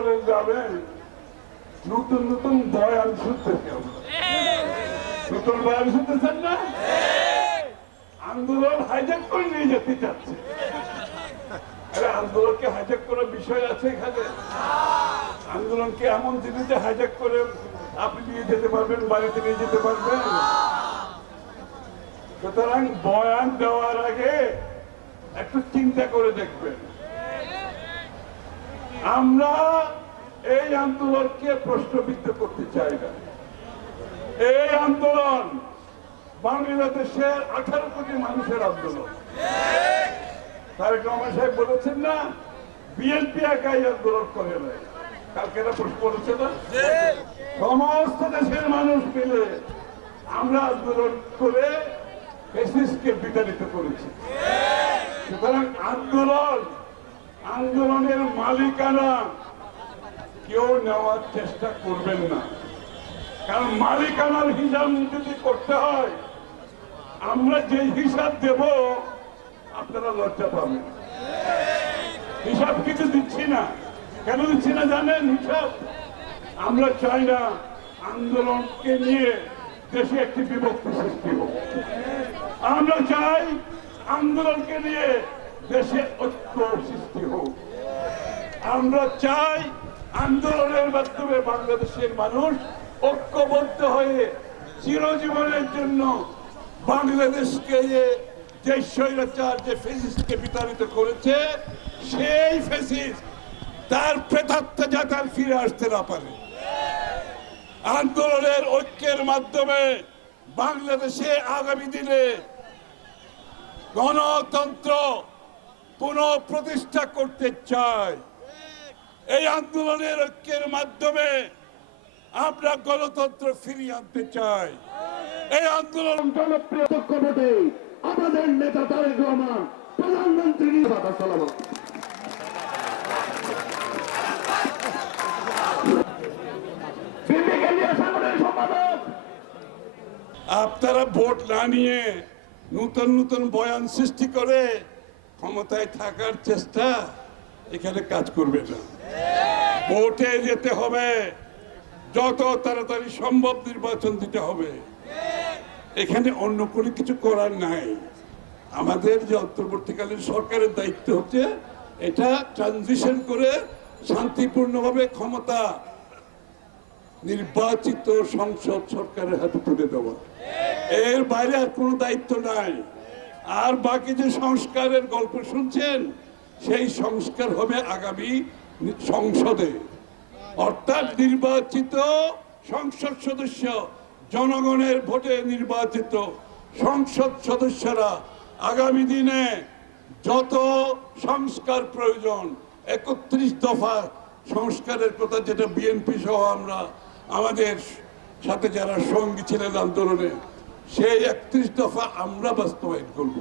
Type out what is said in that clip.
আন্দোলনে যাবেন নতুন নতুন বয়ান শুনতেছেন না? আন্দোলন হাইজ্যাক করে নিয়ে যেতে চাচ্ছে। আন্দোলনকে হাইজ্যাক করার বিষয় আছে এখানে? আন্দোলনকে এমন জিনিসে হাইজ্যাক করে আপনি নিয়ে যেতে পারবেন, বাড়িতে নিয়ে যেতে পারবেন? সুতরাং বয়ান দেওয়ার আগে একটু চিন্তা করে দেখবেন। আমরা এই আন্দোলনকে প্রশ্নবিদ্ধ করতে চাই না। এই আন্দোলন বাংলাদেশের আঠারো কোটি মানুষের আন্দোলন। তারেক রহমান সাহেব বলেছেন না, বিএনপি একাই আন্দোলন করে নাই কালকে প্রশ্ন না? সমস্ত দেশের মানুষ মিলে আমরা আন্দোলন করে বিতাড়িত করেছি। সুতরাং আন্দোলন আন্দোলনের মালিকানা কেউ নেওয়ার চেষ্টা করবেন না। কারণ মালিকানার হিসাব যদি করতে হয়, আমরা যে হিসাব দেব, আপনারা লজ্জা পাবেন। হিসাব কিছু দিচ্ছি না। কেন দিচ্ছি না জানেন? হিসাব। আমরা চাই না আন্দোলনকে নিয়ে দেশে একটি বিভক্তি সৃষ্টি হোক। আমরা চাই আন্দোলনকে নিয়ে দেশে ঐক্য সৃষ্টি হোক। আমরা চাই আন্দোলনের মাধ্যমে বাংলাদেশের মানুষ ঐক্যবদ্ধ হয়ে চিরজীবনের জন্য বাংলাদেশকে যে যে স্বৈরাচার, যে ফেসিসকে বিতাড়িত করেছে, সেই ফেসিস তার প্রেতাত্ম যাতে ফিরে আসতে না পারে। আন্দোলনের ঐক্যের মাধ্যমে বাংলাদেশে আগামী দিনে গণতন্ত্র পুনঃ প্রতিষ্ঠা করতে চায় এই আন্দোলনের ঐক্যের মাধ্যমে আমরা গণতন্ত্র ফিরিয়ে আনতে চাই। এই আন্দোলন জনপ্রিয় আমাদের নেতা তারেক রহমান প্রধানমন্ত্রী আপনারা ভোট না নিয়ে নতুন নতুন বয়ান সৃষ্টি করে ক্ষমতায় থাকার চেষ্টা এখানে কাজ করবে না। ভোটে যেতে হবে। যত তাড়াতাড়ি সম্ভব নির্বাচন দিতে হবে। এখানে অন্য কোনো কিছু করার নাই। আমাদের যে অন্তর্বর্তীকালীন সরকারের দায়িত্ব হচ্ছে এটা ট্রানজিশন করে শান্তিপূর্ণভাবে ক্ষমতা নির্বাচিত সংসদ সরকারের হাতে তুলে দেওয়া। এর বাইরে আর কোনো দায়িত্ব নাই। আর বাকি যে সংস্কারের গল্প শুনছেন, সেই সংস্কার হবে আগামী সংসদে। অর্থাৎ নির্বাচিত সংসদ সদস্য জনগণের ভোটে নির্বাচিত সংসদ সদস্যরা আগামী দিনে যত সংস্কার প্রয়োজন, একত্রিশ দফা সংস্কারের কথা যেটা বিএনপি সহ আমরা, আমাদের সাথে যারা সঙ্গী ছিলেন আন্দোলনে সেই একত্রিশ দফা আমরা বাস্তবায়ন করব।